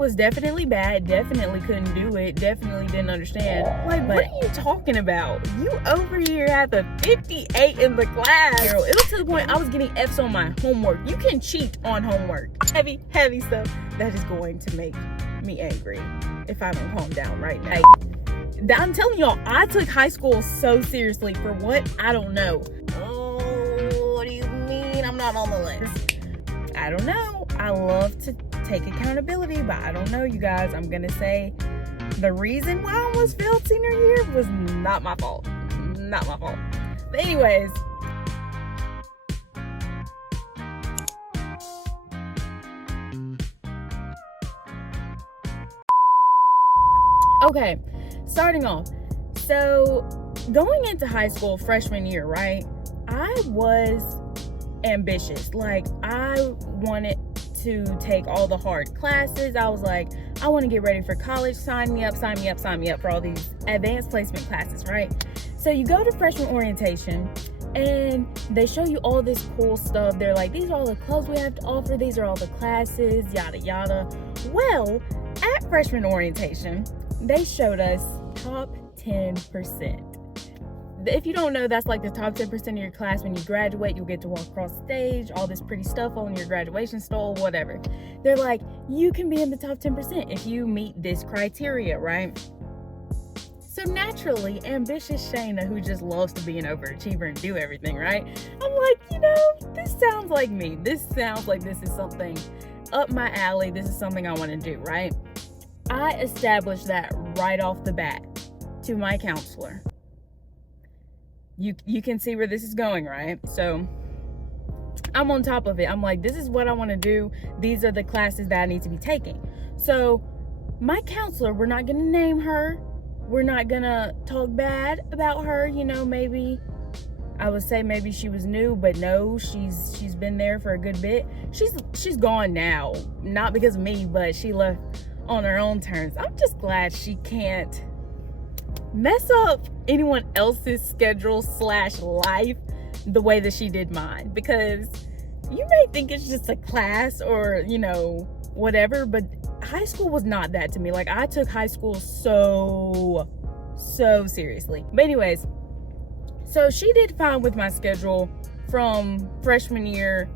Was definitely bad, definitely couldn't do it, definitely didn't understand. Like, what are you talking about? You over here at the 58 in the class. Girl, it was to the point I was getting F's on my homework. You can cheat on homework. Heavy stuff. That is going to make me angry if I don't calm down right now. I'm telling y'all, I took high school so seriously. For what? I don't know. Oh, what do you mean I'm not on the list? I don't know. I love to take accountability, but I don't know, you guys. I'm gonna say the reason why I almost failed senior year was not my fault. Not my fault. But anyways, okay, starting off. So going into high school freshman year, right? I was ambitious. Like, I wanted to take all the hard classes. I was like, I want to get ready for college. Sign me up for all these advanced placement classes, right? So you go to freshman orientation and they show you all this cool stuff. They're like, these are all the clubs we have to offer. These are all the classes, yada, yada. Well, at freshman orientation, they showed us top 10%. If you don't know, that's like the top 10% of your class. When you graduate, you'll get to walk across the stage, all this pretty stuff on your graduation stole, whatever. They're like, you can be in the top 10% if you meet this criteria, right? So naturally, ambitious Shayna, who just loves to be an overachiever and do everything, right? I'm like, this sounds like me. This sounds like this is something up my alley. This is something I want to do, right? I established that right off the bat to my counselor. You can see where this is going, right? So I'm on top of it. I'm like, this is what I want to do. These are the classes that I need to be taking. So my counselor, we're not going to name her. We're not going to talk bad about her. Maybe I would say maybe she was new, but no, she's been there for a good bit. She's gone now, not because of me, but she left on her own terms. I'm just glad she can't mess up anyone else's schedule / life the way that she did mine, because you may think it's just a class or whatever, but high school was not that to me. Like, I took high school so seriously. But anyways, so she did fine with my schedule from freshman year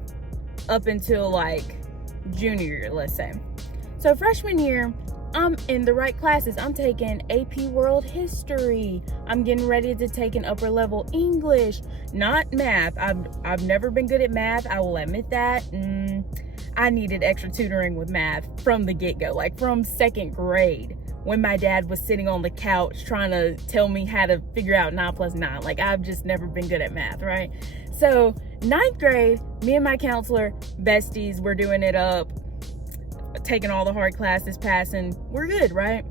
up until like junior year, let's say. So freshman year, I'm in the right classes. I'm taking AP World History. I'm getting ready to take an upper level English, not math. I've never been good at math. I will admit that. I needed extra tutoring with math from the get-go, like from second grade, when my dad was sitting on the couch trying to tell me how to figure out 9 + 9. Like, I've just never been good at math, right? So 9th grade, me and my counselor, besties, we're doing it up, taking all the hard classes, passing, we're good, right?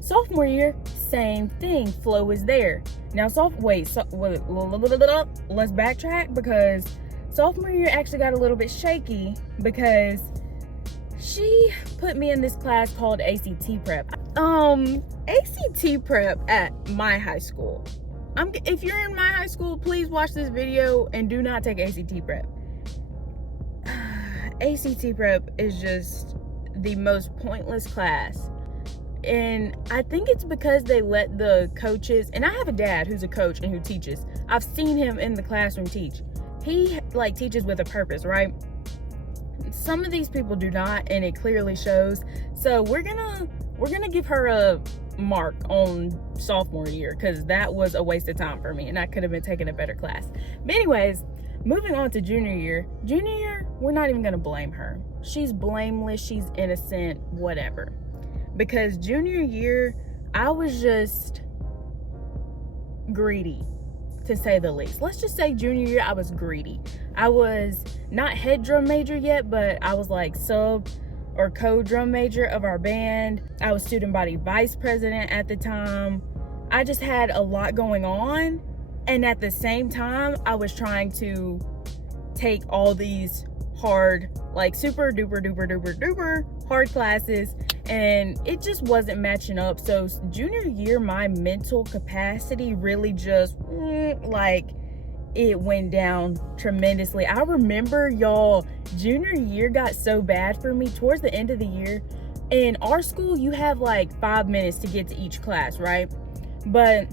Sophomore year, same thing. Flow is there. Now, let's backtrack, because sophomore year actually got a little bit shaky because she put me in this class called ACT prep. ACT prep at my high school. If you're in my high school, please watch this video and do not take ACT prep. ACT prep is just the most pointless class, and I think it's because they let the coaches, and I have a dad who's a coach and who teaches. I've seen him in the classroom teach. He teaches with a purpose, right? Some of these people do not, and it clearly shows. So we're gonna give her a mark on sophomore year, because that was a waste of time for me and I could have been taking a better class. But anyways, moving on to junior year, we're not even gonna blame her. She's blameless, she's innocent, whatever. Because junior year, I was just greedy, to say the least. Let's just say junior year, I was greedy. I was not head drum major yet, but I was like sub or co-drum major of our band. I was student body vice president at the time. I just had a lot going on. And at the same time, I was trying to take all these hard, like super duper hard classes, and it just wasn't matching up. So junior year, my mental capacity really just it went down tremendously. I remember, y'all, junior year got so bad for me. Towards the end of the year, In our school, you have like 5 minutes to get to each class, right? But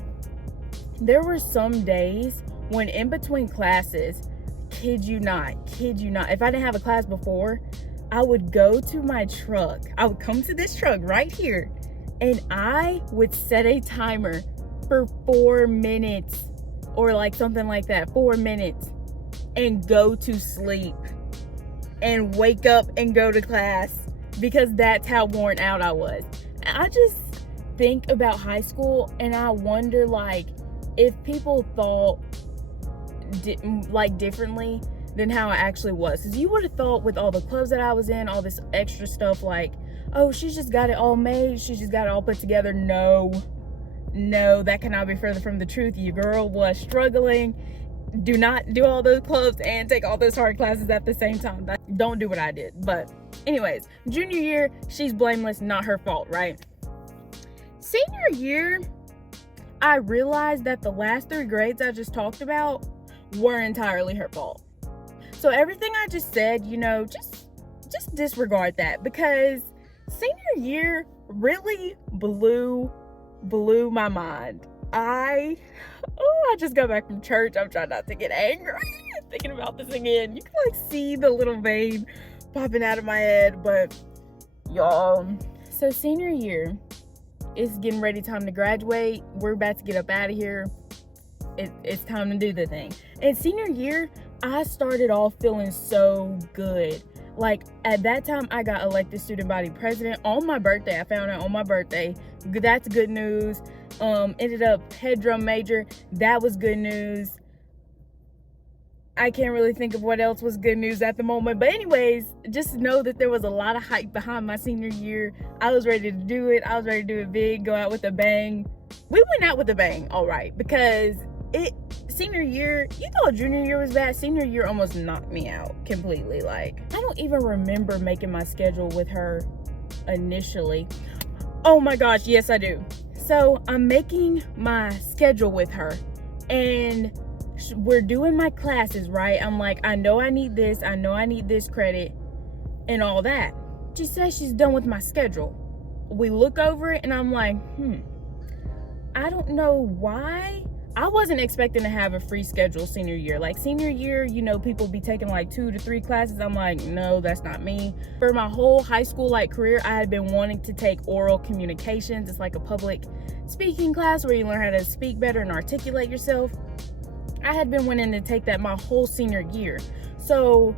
there were some days when in between classes, kid you not, if I didn't have a class before, I would go to my truck. I would come to this truck right here, and I would set a timer for 4 minutes or like something like that, 4 minutes, and go to sleep and wake up and go to class, because that's how worn out I was. I just think about high school and I wonder, like, if people thought differently than how I actually was. Because you would have thought, with all the clubs that I was in, all this extra stuff, like, oh, she's just got it all made, she's just got it all put together. No, that cannot be further from the truth. Your girl was struggling. Do not do all those clubs and take all those hard classes at the same time. Don't do what I did. But anyways, junior year, she's blameless, not her fault, right? Senior year, I realized that the last 3 grades I just talked about were entirely her fault. So everything I just said, just disregard that, because senior year really blew my mind. I just got back from church. I'm trying not to get angry thinking about this again. You can like see the little vein popping out of my head. But y'all, so senior year is getting ready, time to graduate. We're about to get up out of here. It's time to do the thing. And senior year, I started off feeling so good. Like, at that time, I got elected student body president on my birthday. I found out on my birthday. That's good news. Ended up head drum major. That was good news. I can't really think of what else was good news at the moment. But anyways, just know that there was a lot of hype behind my senior year. I was ready to do it. I was ready to do it big, go out with a bang. We went out with a bang, all right, because senior year, you thought junior year was bad. Senior year almost knocked me out completely. Like, I don't even remember making my schedule with her initially. Oh my gosh, yes I do. So I'm making my schedule with her, and we're doing my classes, right? I'm like, I know I need this, I know I need this credit and all that. She says she's done with my schedule. We look over it and I'm like, I don't know why. I wasn't expecting to have a free schedule senior year. Like, senior year, people be taking like 2 to 3 classes. I'm like, no, that's not me. For my whole high school career, I had been wanting to take oral communications. It's like a public speaking class where you learn how to speak better and articulate yourself. I had been wanting to take that my whole senior year. So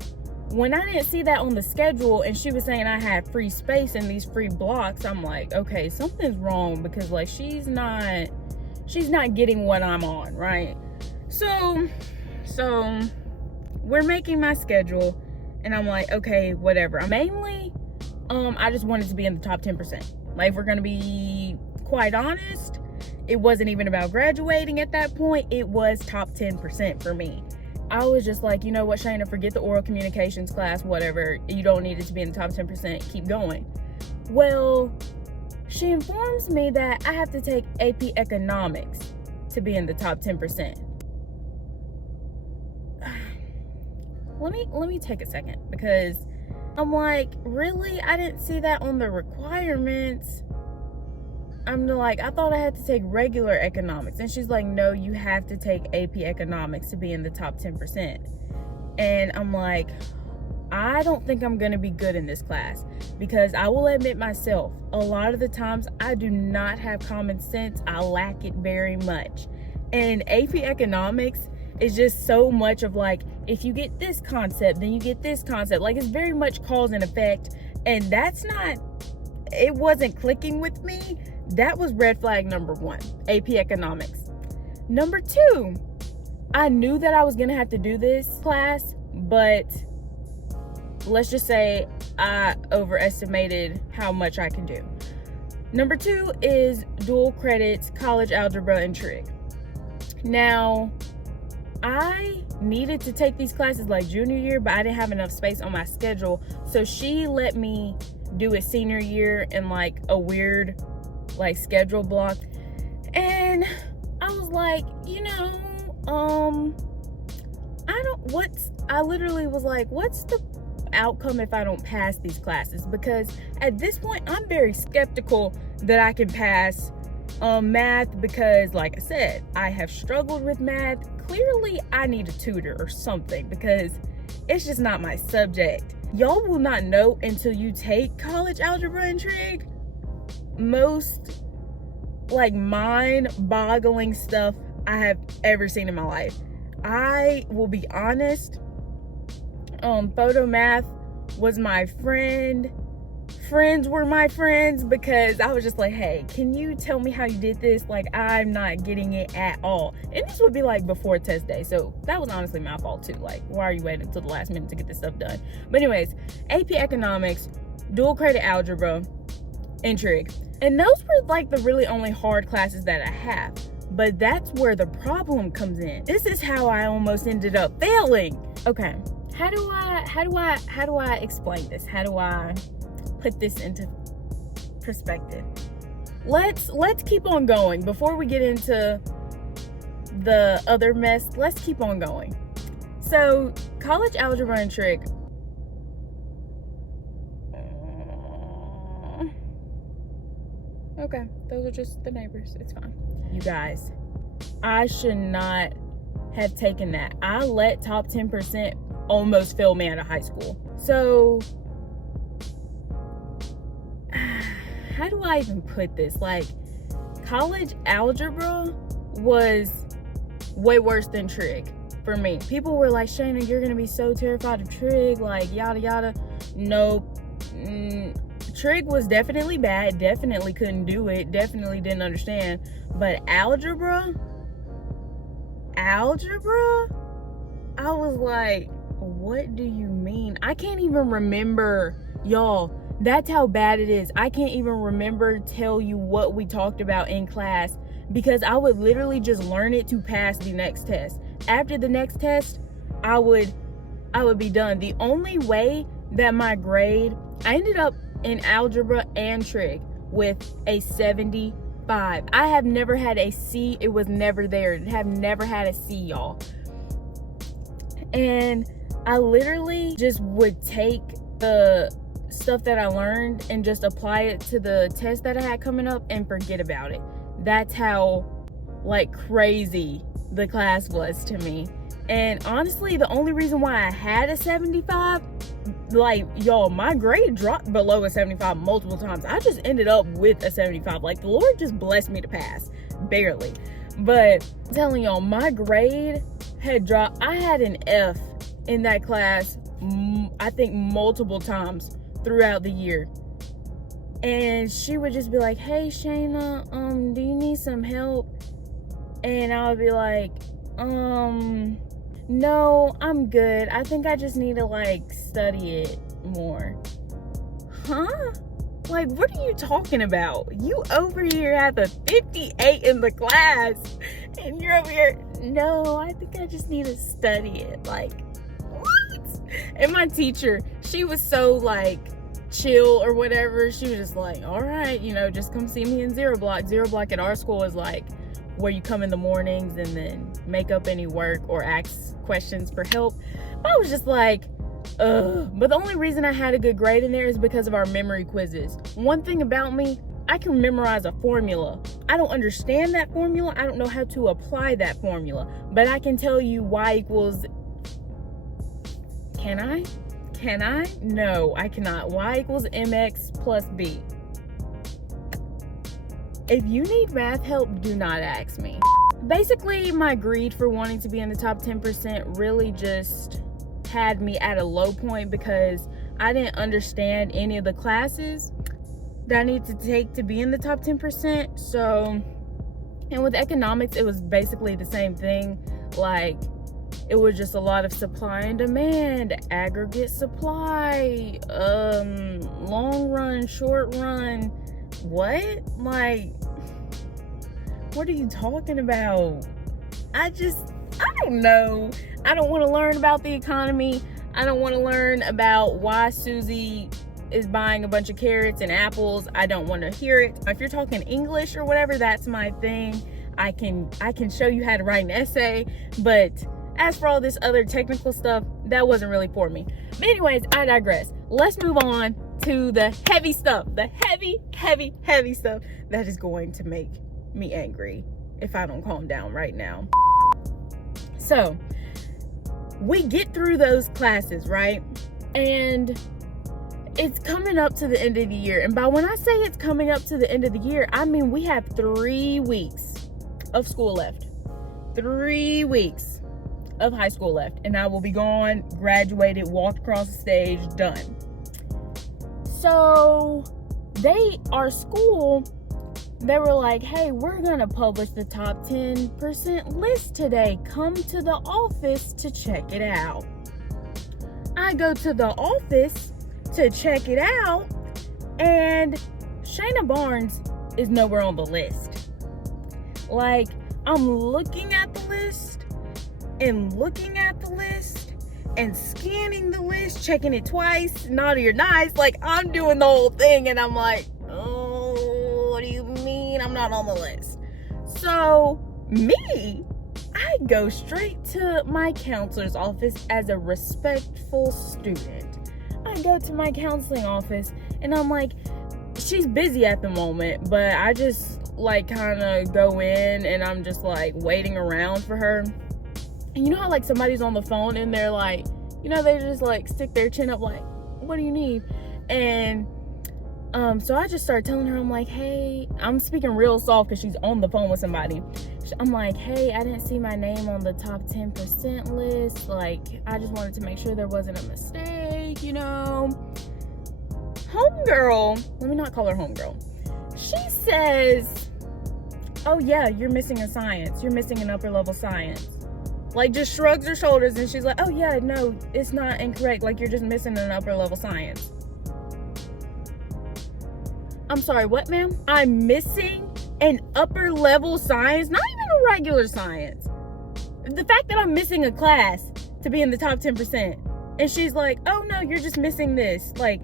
when I didn't see that on the schedule and she was saying I had free space in these free blocks, I'm like, okay, something's wrong, because like she's not getting what I'm on, right? So we're making my schedule and I'm like, okay, whatever. Mainly, I just wanted to be in the top 10%. Like, if we're gonna be quite honest, it wasn't even about graduating at that point. It was top 10% for me. I was just like, you know what, Shayna, forget the oral communications class, whatever. You don't need it to be in the top 10%. Keep going. Well, she informs me that I have to take AP Economics to be in the top 10%. Let me take a second, because I'm like, really? I didn't see that on the requirements. I'm like, I thought I had to take regular economics. And she's like, no, you have to take AP Economics to be in the top 10%. And I'm like, I don't think I'm gonna be good in this class, because I will admit myself, a lot of the times I do not have common sense. I lack it very much. And AP Economics is just so much of like, if you get this concept, then you get this concept. Like, it's very much cause and effect. And it wasn't clicking with me. That was red flag number 1, AP Economics. Number 2, I knew that I was gonna have to do this class, but let's just say I overestimated how much I can do. Number 2 is dual credits, college algebra, and trig. Now, I needed to take these classes like junior year, but I didn't have enough space on my schedule. So she let me do it senior year in like a weird schedule block. And I was like, I literally was like, what's the outcome if I don't pass these classes? Because at this point, I'm very skeptical that I can pass math, because like I said, I have struggled with math. Clearly, I need a tutor or something, because it's just not my subject. Y'all will not know until you take college algebra and trig most like mind-boggling stuff I have ever seen in my life. I will be honest, photo math was my friend. Friends were my friends, because I was just like, hey, can you tell me how you did this? Like, I'm not getting it at all. And this would be like before test day, so that was honestly my fault too. Like, why are you waiting until the last minute to get this stuff done? But anyways, AP Economics, dual credit algebra, and trig. And those were like the really only hard classes that I have. But that's where the problem comes in. This is how I almost ended up failing. Okay, how do I explain this? How do I put this into perspective? Let's keep on going. Before we get into the other mess, let's keep on going. So, college algebra and trig. Okay, those are just the neighbors. It's fine. You guys, I should not have taken that. I let top 10% almost fail me out of high school. So, how do I even put this? Like, college algebra was way worse than trig for me. People were like, Shayna, you're gonna be so terrified of trig, like yada yada. Nope. Trig was definitely bad, definitely couldn't do it, definitely didn't understand. But algebra, I was like, what do you mean? I can't even remember, y'all. That's how bad it is. I can't even tell you what we talked about in class, because I would literally just learn it to pass the next test. After the next test, I would be done. The only way that my grade, I ended up in algebra and trig with a 75. I have never had a C. It was never there. I have never had a C, y'all. And I literally just would take the stuff that I learned and just apply it to the test that I had coming up and forget about it. That's how like crazy the class was to me. And honestly, the only reason why I had a 75, like, y'all, my grade dropped below a 75 multiple times. I just ended up with a 75. Like, the Lord just blessed me to pass, barely. But I'm telling y'all, my grade had dropped. I had an F in that class, I think multiple times throughout the year. And she would just be like, hey, Shayna, do you need some help? And I would be like, no, I'm good. I think I just need to like study it more. Huh? Like, what are you talking about? You over here have a 58 in the class and you're over here, no, I think I just need to study it. Like, what? And my teacher, she was so like chill or whatever. She was just like, all right, just come see me in Zero Block. Zero Block at our school is like where you come in the mornings and then make up any work or ask questions for help. I was just like, ugh. But the only reason I had a good grade in there is because of our memory quizzes. One thing about me, I can memorize a formula. I don't understand that formula. I don't know how to apply that formula. But I can tell you y equals... Can I? No, I cannot. Y equals mx plus b. If you need math help, do not ask me. Basically, my greed for wanting to be in the top 10% really just had me at a low point, because I didn't understand any of the classes that I need to take to be in the top 10%. So, and with economics, it was basically the same thing. Like, it was just a lot of supply and demand, aggregate supply, long run, short run. What? Like, what are you talking about? I don't know. I don't want to learn about the economy. I don't want to learn about why Susie is buying a bunch of carrots and apples. I don't want to hear it. If you're talking English or whatever, that's my thing. I can show you how to write an essay, but As for all this other technical stuff, that wasn't really for me. But anyways, I digress. Let's move on to the heavy stuff. The heavy stuff that is going to make me angry if I don't calm down right now. So, we get through those classes, right? And it's coming up to the end of the year. And by when I say it's coming up to the end of the year, I mean we have 3 weeks of school left. 3 weeks of high school left. And I will be gone, graduated, walked across the stage, done. So, our school, they were like, hey, we're going to publish the top 10% list today. Come to the office to check it out. I go to the office to check it out, and Shayna Barnes is nowhere on the list. Like, I'm looking at the list and looking at the list and scanning the list, checking it twice, naughty or nice. Like, I'm doing the whole thing, and I'm like, oh, what do you mean I'm not on the list? So, I go straight to my counselor's office as a respectful student. I go to my counseling office, and I'm like, she's busy at the moment, but I just like kind of go in, and I'm just like waiting around for her. And you know how like somebody's on the phone and they're like, you know, they just like stick their chin up like, what do you need? And so I just started telling her, I'm like, hey, I'm speaking real soft because she's on the phone with somebody. I'm like, hey, I didn't see my name on the top 10% list. Like, I just wanted to make sure there wasn't a mistake, you know. Homegirl, let me not call her homegirl. She says, oh yeah, you're missing a science. You're missing an upper level science. Like, just shrugs her shoulders, and she's like, oh yeah, no, it's not incorrect. Like, you're just missing an upper level science. I'm sorry, what, ma'am? I'm missing an upper level science, not even a regular science. The fact that I'm missing a class to be in the top 10%. And she's like, oh no, you're just missing this. Like,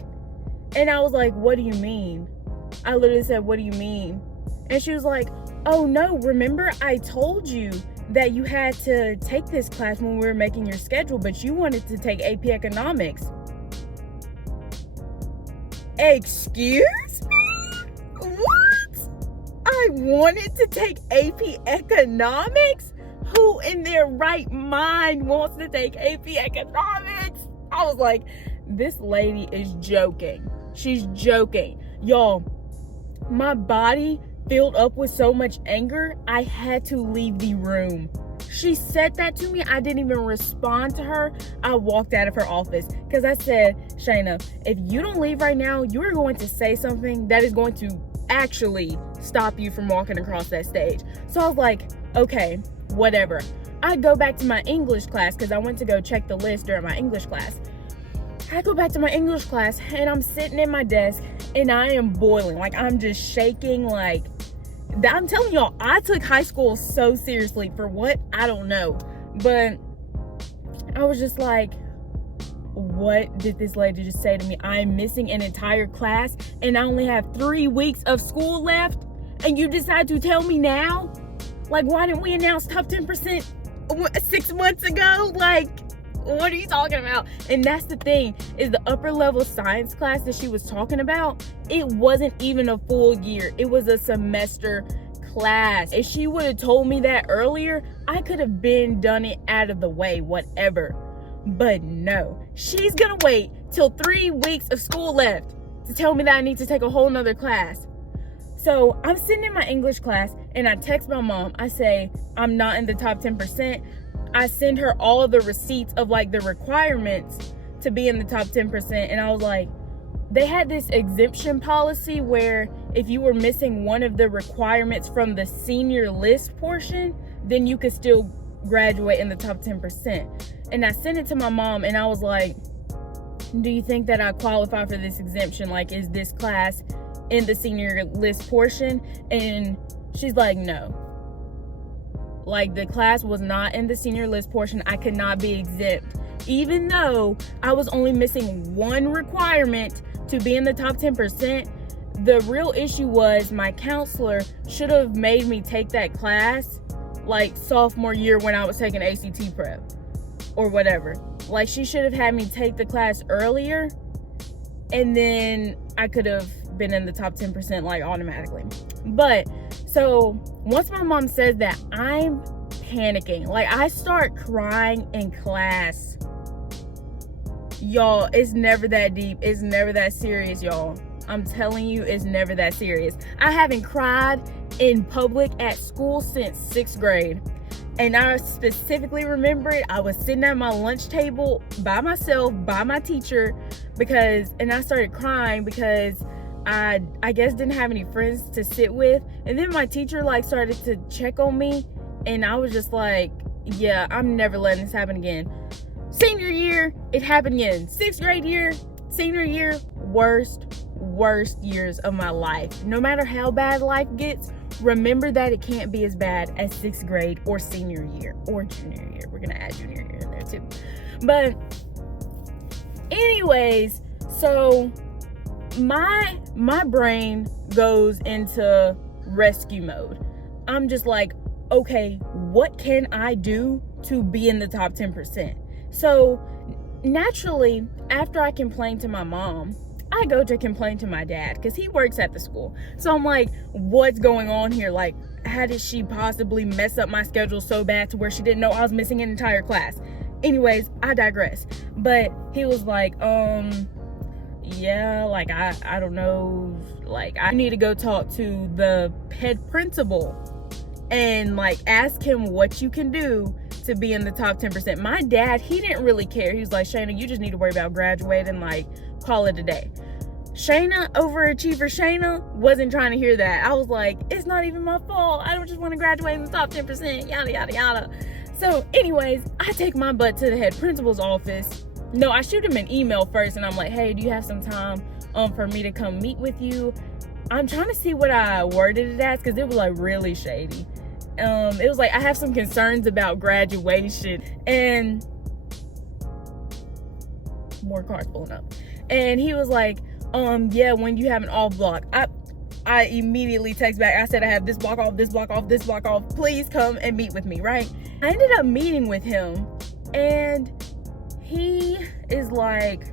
and I was like, what do you mean? I literally said, what do you mean? And she was like, oh no, remember I told you that you had to take this class when we were making your schedule, but you wanted to take AP Economics. Excuse me? What? I wanted to take AP Economics? Who in their right mind wants to take AP Economics? I was like, this lady is joking. She's joking. Y'all, my body filled up with so much anger, I had to leave the room. She said that to me. I didn't even respond to her. I walked out of her office because I said, Shayna, if you don't leave right now, you are going to say something that is going to actually stop you from walking across that stage. So I was like, okay, whatever. I go back to my English class because I went to go check the list during my English class. I go back to my English class, and I'm sitting at my desk, and I am boiling. Like, I'm just shaking. Like, I'm telling y'all, I took high school so seriously. For what? I don't know. But I was just like, what did this lady just say to me? I'm missing an entire class, and I only have 3 weeks of school left, and you decide to tell me now? Like, why didn't we announce top 10% 6 months ago? Like, what are you talking about? And that's the thing, is the upper level science class that she was talking about, it wasn't even a full year. It was a semester class. If she would have told me that earlier, I could have been done it out of the way, whatever. But no, she's gonna wait till 3 weeks of school left to tell me that I need to take a whole nother class. So I'm sitting in my English class, and I text my mom. I say, I'm not in the top 10%. I send her all of the receipts of like the requirements to be in the top 10%. And I was like, they had this exemption policy where if you were missing one of the requirements from the senior list portion, then you could still graduate in the top 10%. And I sent it to my mom, and I was like, do you think that I qualify for this exemption? Like, is this class in the senior list portion? And she's like, no. Like, the class was not in the senior list portion. I could not be exempt. Even though I was only missing one requirement to be in the top 10%, the real issue was my counselor should have made me take that class like sophomore year when I was taking ACT prep. or whatever. Like, she should have had me take the class earlier, and then I could have been in the top 10% like automatically. But so once my mom says that, I'm panicking. Like, I start crying in class. Y'all, it's never that deep. It's never that serious, y'all. I'm telling you, it's never that serious. I haven't cried in public at school since 6th grade. And I specifically remember it. I was sitting at my lunch table by myself, by my teacher, and I started crying because I guess didn't have any friends to sit with. And then my teacher like started to check on me, and I was just like, yeah, I'm never letting this happen again. Senior year, it happened again. 6th grade year, senior year, worst years of my life. No matter how bad life gets, remember that it can't be as bad as 6th grade or senior year or junior year. We're gonna add junior year in there too. But anyways, so my brain goes into rescue mode. I'm just like, okay, what can I do to be in the top 10%? So naturally, after I complain to my mom, I go to complain to my dad because he works at the school. So I'm like, what's going on here? Like, how did she possibly mess up my schedule so bad to where she didn't know I was missing an entire class? Anyways, I digress. But he was like, yeah, like, I don't know. Like, I need to go talk to the head principal and like ask him what you can do to be in the top 10%. My dad, he didn't really care. He was like, Shayna, you just need to worry about graduating, like, call it a day. Shayna, overachiever Shayna, wasn't trying to hear that. I was like, it's not even my fault. I don't just want to graduate in the top 10%, yada, yada, yada. So anyways, I take my butt to the head principal's office. No, I shoot him an email first, and I'm like, hey, do you have some time for me to come meet with you? I'm trying to see what I worded it as, because it was like really shady. It was like, I have some concerns about graduation, and more cars pulling up. And he was like, yeah, when you have an off block. I immediately text back. I said, I have this block off, this block off, this block off. Please come and meet with me, right? I ended up meeting with him, and he is like,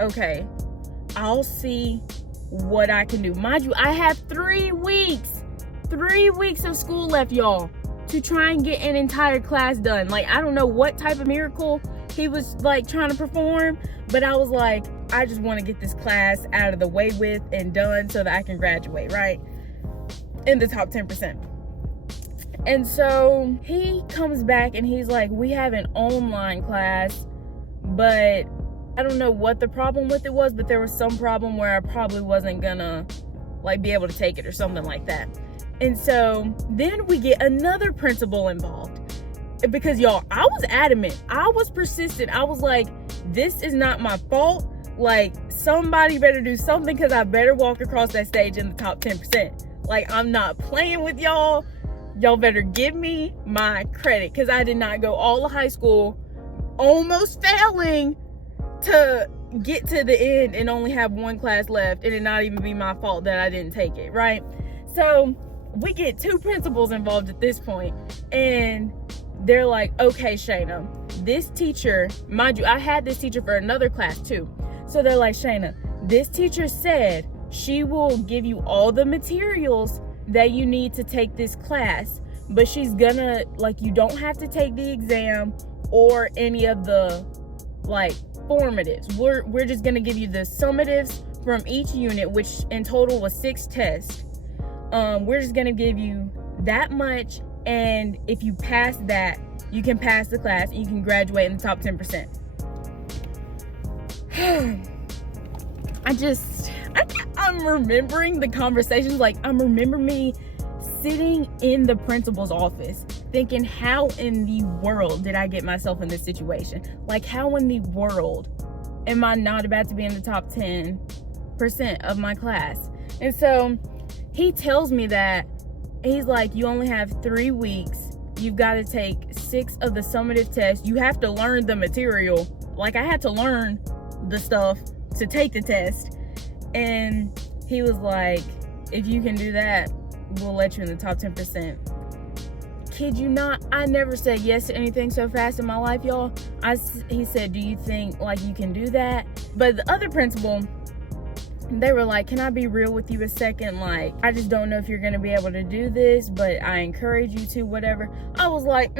okay, I'll see what I can do. Mind you, I have 3 weeks of school left, y'all, to try and get an entire class done. Like, I don't know what type of miracle he was like trying to perform, but I was like, I just want to get this class out of the way with and done so that I can graduate, right? In the top 10%. And so he comes back and he's like, we have an online class, but I don't know what the problem with it was, but there was some problem where I probably wasn't gonna like be able to take it or something like that. And so then we get another principal involved, because y'all, I was adamant, I was persistent. I was like, this is not my fault. Like, somebody better do something, because I better walk across that stage in the top 10%. Like, I'm not playing with y'all. Y'all better give me my credit, because I did not go all of high school almost failing to get to the end and only have one class left, and it not even be my fault that I didn't take it, right? So we get 2 principals involved at this point, and they're like, okay, Shayna, this teacher, mind you, I had this teacher for another class too. So they're like, Shayna, this teacher said she will give you all the materials that you need to take this class, but she's gonna, like, you don't have to take the exam or any of the like formatives. We're just gonna give you the summatives from each unit, which in total was 6 tests. We're just gonna give you that much, and if you pass that, you can pass the class and you can graduate in the top 10%. I'm remembering the conversations. Like, I'm remembering me sitting in the principal's office thinking, how in the world did I get myself in this situation? Like, how in the world am I not about to be in the top 10% of my class? And so he tells me that, he's like, you only have 3 weeks. You've got to take 6 of the summative tests. You have to learn the material. Like, I had to learn the stuff to take the test. And he was like, if you can do that, we'll let you in the top 10%. kid you not, I never said yes to anything so fast in my life, y'all. He said, do you think like you can do that? But the other principal, they were like, can I be real with you a second? Like, I just don't know if you're gonna be able to do this, but I encourage you to, whatever. I was like,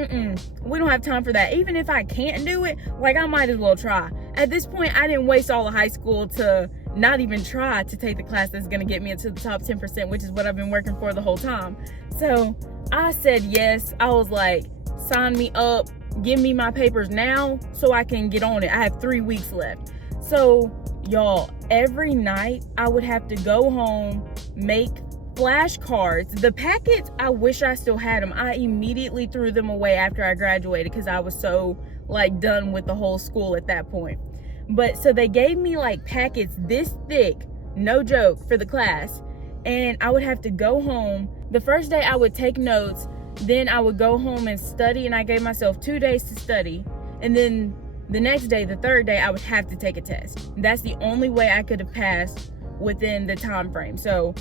we don't have time for that. Even if I can't do it, like, I might as well try. At this point, I didn't waste all of high school to not even try to take the class that's gonna get me into the top 10%, which is what I've been working for the whole time. So I said yes. I was like, sign me up, give me my papers now so I can get on it. I have 3 weeks left. So y'all, every night I would have to go home, make flashcards. The packets, I wish I still had them. I immediately threw them away after I graduated because I was so like done with the whole school at that point. But so they gave me like packets this thick, no joke, for the class. And I would have to go home. The first day I would take notes, then I would go home and study, and I gave myself 2 days to study. And then the next day, the third day, I would have to take a test. That's the only way I could have passed within the time frame. So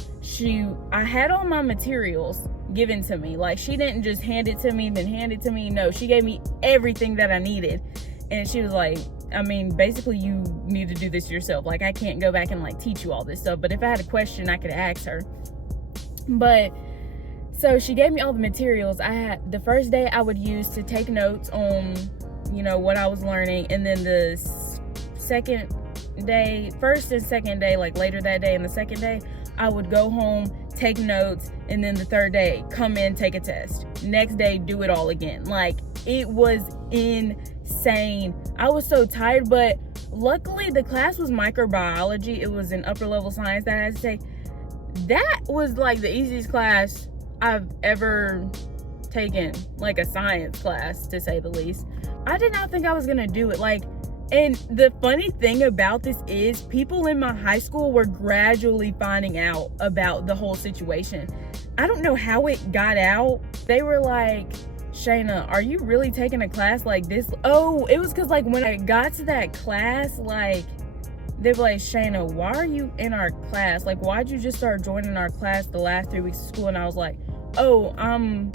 I had all my materials given to me. Like, she didn't just hand it to me, then hand it to me. No, she gave me everything that I needed. And she was like, I mean, basically you need to do this yourself. Like, I can't go back and like teach you all this stuff. But if I had a question, I could ask her. But so she gave me all the materials. The first day I would use to take notes on, you know, what I was learning. And then the first and second day, like later that day and the second day, I would go home, take notes, and then the third day, come in, take a test. Next day, do it all again. Like, it was insane. I was so tired, but luckily the class was microbiology. It was an upper level science that I had to take. That was like the easiest class I've ever taken, like a science class, to say the least. I did not think I was gonna do it. Like, and the funny thing about this is people in my high school were gradually finding out about the whole situation. I don't know how it got out. They were like, Shayna, are you really taking a class like this? Oh, it was because like when I got to that class, like they were like, Shayna, why are you in our class? Like, why'd you just start joining our class the last 3 weeks of school? And I was like, oh, I'm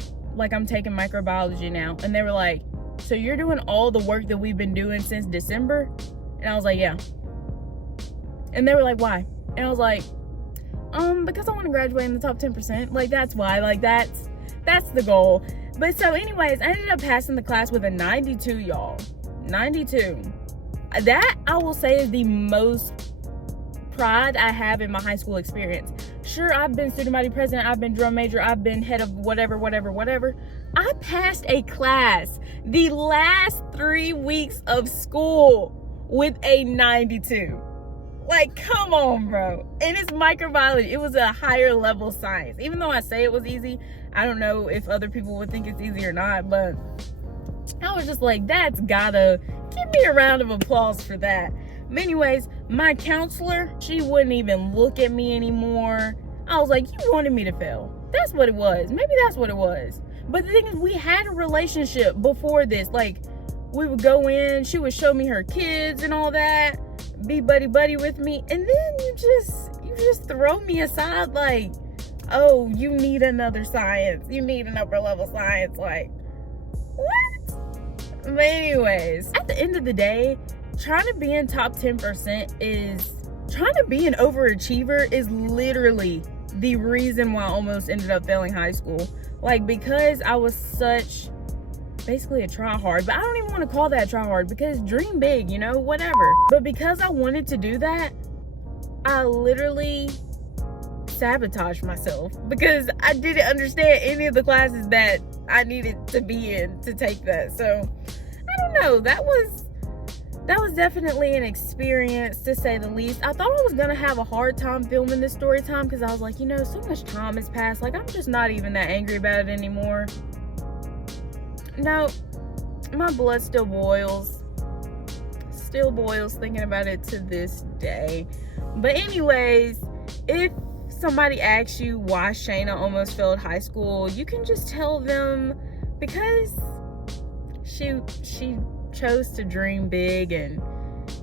taking microbiology now. And they were like, so you're doing all the work that we've been doing since December? And I was like, yeah. And they were like, why? And I was like, because I want to graduate in the top 10%. Like, that's why. Like, that's the goal. But so anyways, I ended up passing the class with a 92, y'all. 92. That, I will say, is the most pride I have in my high school experience. Sure, I've been student body president, I've been drum major, I've been head of whatever. I passed a class the last 3 weeks of school with a 92. Like, come on, bro. And it's microbiology. It was a higher level science. Even though I say it was easy, I don't know if other people would think it's easy or not, but I was just like, that's gotta give me a round of applause for that. But anyways, my counselor, she wouldn't even look at me anymore. I was like, you wanted me to fail. That's what it was. Maybe that's what it was. But the thing is, we had a relationship before this. Like, we would go in, she would show me her kids and all that, be buddy with me, and then you just throw me aside like, oh, you need another science. You need an upper level science. Like, what? But anyways, at the end of the day, trying to be in top 10% trying to be an overachiever is literally the reason why I almost ended up failing high school. Like, because I was such basically a try hard, but I don't even want to call that try hard, because dream big, you know, whatever. But because I wanted to do that, I literally sabotaged myself because I didn't understand any of the classes that I needed to be in to take that. So I don't know, that was definitely an experience, to say the least. I thought I was gonna have a hard time filming this story time because I was like, you know, so much time has passed, like I'm just not even that angry about it anymore. No, my blood still boils thinking about it to this day. But anyways, if somebody asks you why Shayna almost failed high school, you can just tell them because she chose to dream big and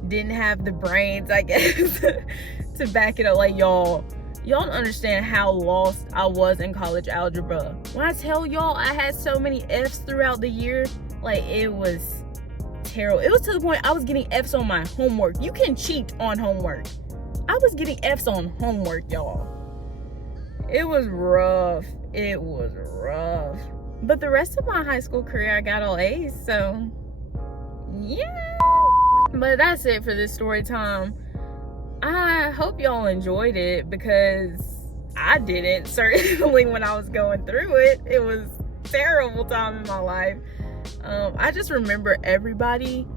didn't have the brains, I guess, to back it up. Like, y'all, Y'all don't understand how lost I was in college algebra. When I tell y'all I had so many F's throughout the year, like, it was terrible. It was to the point I was getting F's on my homework. You can cheat on homework. I was getting F's on homework, y'all. It was rough. It was rough. But the rest of my high school career, I got all A's, so yeah. But that's it for this story time. I hope y'all enjoyed it, because I didn't, certainly, when I was going through it. It was a terrible time in my life. I just remember everybody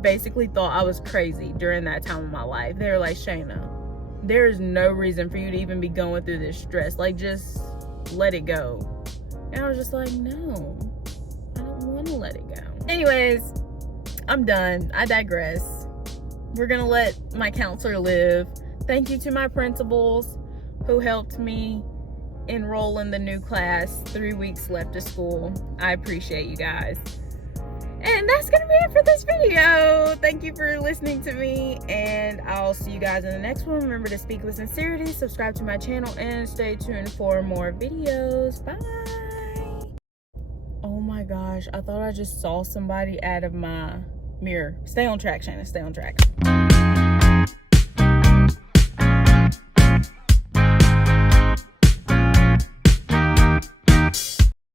basically thought I was crazy during that time of my life. They were like, Shayna, there is no reason for you to even be going through this stress. Like, just let it go. And I was just like, no, I don't want to let it go. Anyways, I'm done. I digress. We're gonna let my counselor live. Thank you to my principals who helped me enroll in the new class. 3 weeks left of school. I appreciate you guys. And that's gonna be it for this video. Thank you for listening to me, and I'll see you guys in the next one. Remember to speak with sincerity, subscribe to my channel, and stay tuned for more videos. Bye. Oh my gosh, I thought I just saw somebody out of my mirror. Stay on track, Shayna, stay on track.